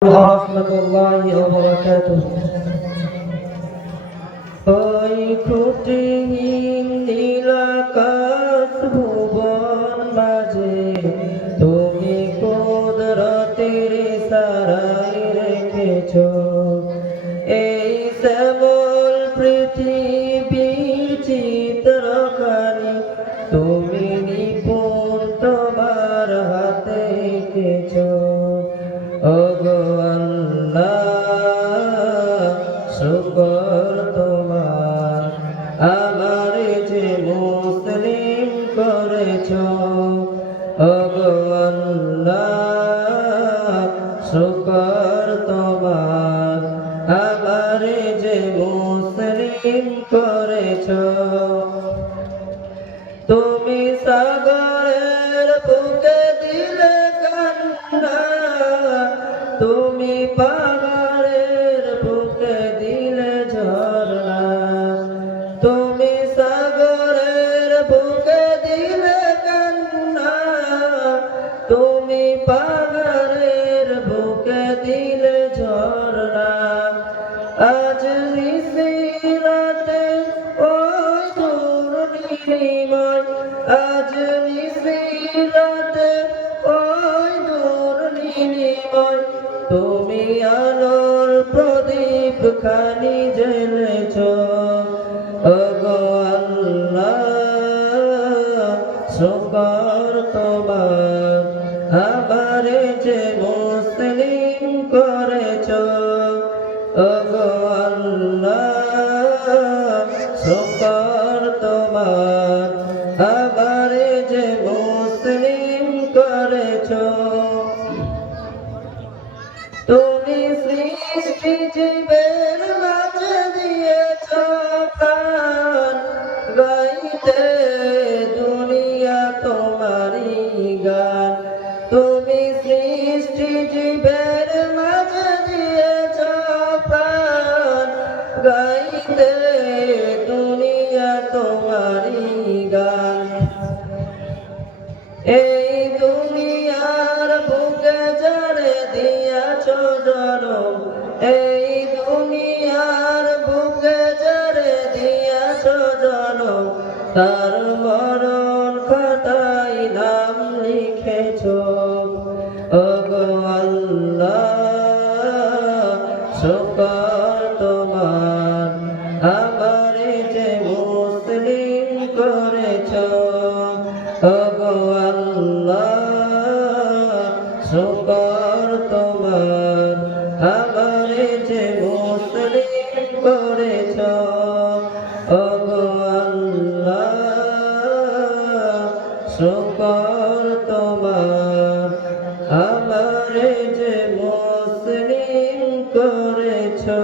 warahmatullahi wabarakatuh. Oi kutingin নীলাকাশ ভুবন মাঝে তুমি কুদরতের ইশারায় রেখেছো এই শ্যামল পৃথিবীর চিত্রখানি তুমি নিপুণ তোমার হাতে এঁকেছো। ওগো আল্লাহ শুকর তোমার আমার যে মুসলিম করেছো। ওগো আল্লাহ শুকর তোমার আমার যে মুসলিম করেছো। তুমি সাগরের বুকে দিলে কান্না, তুমি পাহাড়ের বুকে দিলে ঝরনা, তুমি সাগরের বুকে দিলে কান্না, তুমি পাহাড়ের বুকে দিলে ঝরনা। আজ নিশিরাতে ওই দূর নীলিমায়, আজ নিশিরাতে ওই দূর নীলিমায় তুমি আলোর প্রদীপ খানি জ্বেলেছো। ওগো আল্লাহ শুকর তোমার আমারে যে মুসলিম করেছো। ওগো আল্লাহ শুকর তোমার আমারে যে মুসলিম করেছো। তুমি সৃষ্টি জীবের মাঝে দিয়েছো প্রাণ, গাইতে দুনিয়া তোমারই গান। তুমি সৃষ্টি জীবের মাঝে দিয়েছো প্রাণ, গাইতে দুনিয়া তোমারই গান। এই দুনিয়ার বুকে যারে দিয়াছো জনম, এই দুনিয়ার বুকে যারে দিয়াছো জনম, তার মরণ খাতায় নাম লিখেছো। ওগো আল্লাহ শুকর তোমার আমারে যে মুসলিম করেছো। ওগো আল্লাহ শুকর তোমার আমারে যে মুসলিম করেছো। ওগো আল্লাহ শুকর তোমার আমারে যে মুসলিম করেছো।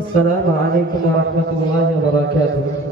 আসসালামু আলাইকুম ওয়া রাহমাতুল্লাহি ওয়া বারাকাতুহু।